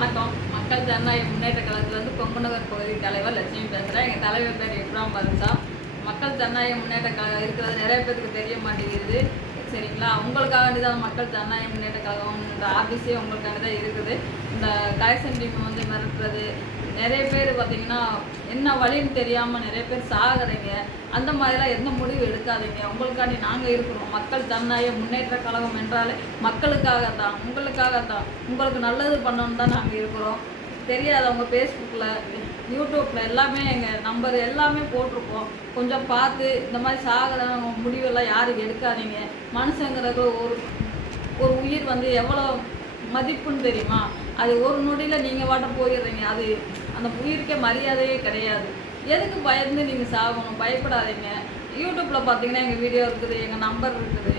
வணக்கம். மக்கள் ஜனநாயக முன்னேற்ற கழகத்திலிருந்து கொங்குநகர் பகுதி தலைவர் லட்சுமி பேசுகிறேன். எங்கள் தலைவர் பேர் இப்ராம் பரிசா. மக்கள் ஜனநாயக முன்னேற்ற கழகம் இருக்கிறது நிறைய பேருக்கு தெரிய மாட்டேங்குது. சரிங்களா? உங்களுக்காக தான் மக்கள் ஜனநாயக முன்னேற்ற கழகம் இந்த ஆஃபீஸே உங்களுக்காக தான் இருக்குது. இந்த கலெக்ஷன் டீம் மிரட்டுறது நிறைய பேர் பார்த்தீங்கன்னா என்ன வழின்னு தெரியாமல் நிறைய பேர் சாகுறீங்க. அந்த மாதிரிலாம் எந்த முடிவு எடுக்காதீங்க. உங்களுக்காண்டி நாங்கள் இருக்கிறோம். மக்கள் ஜனநாயக முன்னேற்ற கழகம் என்றாலே மக்களுக்காகத்தான், உங்களுக்காகத்தான், உங்களுக்கு நல்லது பண்ணணுன்னு தான் நாங்கள் இருக்கிறோம். தெரியாதவங்க ஃபேஸ்புக்கில், யூடியூப்பில் எல்லாமே எங்கள் நம்பர் எல்லாமே போட்டிருக்கோம். கொஞ்சம் பார்த்து இந்த மாதிரி சாகிற முடிவெல்லாம் யாரும் எடுக்காதீங்க. மனுஷங்கிறது ஒரு உயிர் எவ்வளோ மதிப்புன்னு தெரியுமா? அது ஒரு நொடியில் நீங்கள் வாட்ட போயிடுறீங்க. அது அந்த உயிருக்கே மரியாதையே கிடையாது. எதுக்கு பயந்து நீங்கள் சாகணும்? பயப்படாதீங்க. யூடியூப்பில் பார்த்தீங்கன்னா எங்கள் வீடியோ இருக்குது, எங்கள் நம்பர் இருக்குது.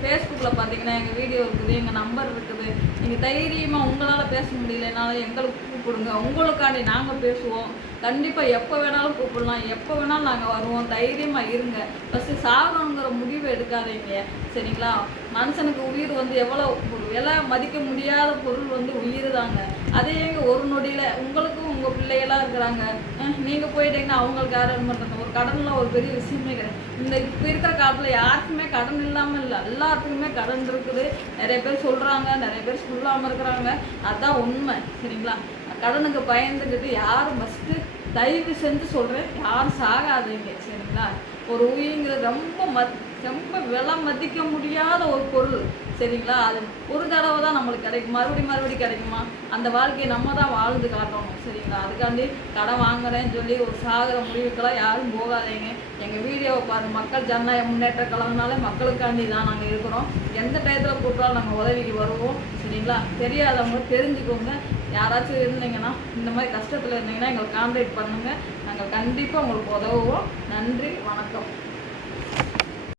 ஃபேஸ்புக்கில் பார்த்தீங்கன்னா எங்கள் வீடியோ இருக்குது, எங்கள் நம்பர் இருக்குது. நீங்கள் தைரியமாக உங்களால் பேச முடியலனாலும் எங்களுக்கு கூப்பிடுங்க. உங்களுக்காண்டி நாங்கள் பேசுவோம். கண்டிப்பாக எப்போ வேணாலும் கூப்பிடலாம், எப்போ வேணாலும் நாங்கள் வருவோம். தைரியமாக இருங்க. ஃபஸ்ட்டு சாகணுங்கிற முடிவு எடுக்காதீங்க. சரிங்களா? மனுஷனுக்கு உயிர் எவ்வளோ ஒரு விலை மதிக்க முடியாத பொருள் உயிர் தாங்க. அதே ஒரு நொடியில் உங்களுக்கும் உங்கள் பிள்ளைகளாக இருக்கிறாங்க. நீங்கள் போயிட்டீங்கன்னா அவங்களுக்கு யாரும் பண்ணுறது? ஒரு கடனில் ஒரு பெரிய விஷயமே கிடையாது. இந்த இப்போ இருக்கிற காலத்தில் யாருக்குமே கடன் இல்லாமல் இல்லை, எல்லாத்துக்குமே கடன் இருக்குது. நிறைய பேர் சொல்கிறாங்க, நிறைய பேர் சொல்லாமல் இருக்கிறாங்க. அதுதான் உண்மை. சரிங்களா? கடனுக்கு பயந்துக்கிட்டு யாரும் ஃபஸ்ட்டு தயவு செஞ்சு சொல்கிறேன், யாரும் சாகாதீங்க. சரிங்களா? ஒரு உயிங்கிறது ரொம்ப விலை மதிக்க முடியாத ஒரு பொருள். சரிங்களா? அது ஒரு தடவை தான் நம்மளுக்கு கிடைக்கும், மறுபடியும் கிடைக்குமா? அந்த வாழ்க்கையை நம்ம தான் வாழ்ந்து காட்டணும். சரிங்களா? அதுக்காண்டி கடன் வாங்குறேன்னு சொல்லி ஒரு சாகிற முடிவுக்கெல்லாம் யாரும் போகாதீங்க. எங்கள் வீடியோவை பாருங்கள். மக்கள் ஜனநாயக முன்னேற்ற கழகம்னாலே மக்களுக்காண்டி தான் நாங்கள் இருக்கிறோம். எந்த டயத்தில் கூப்பிட்டாலும் நாங்கள் உதவிக்கு வருவோம். சரிங்களா? தெரியாதவங்க தெரிஞ்சுக்கோங்க. யாராச்சும் இருந்தீங்கன்னா, இந்த மாதிரி கஷ்டத்தில் இருந்தீங்கன்னா எங்களை கான்டாக்ட் பண்ணுங்கள். நாங்கள் கண்டிப்பாக உங்களுக்கு உதவுவோம். நன்றி, வணக்கம்.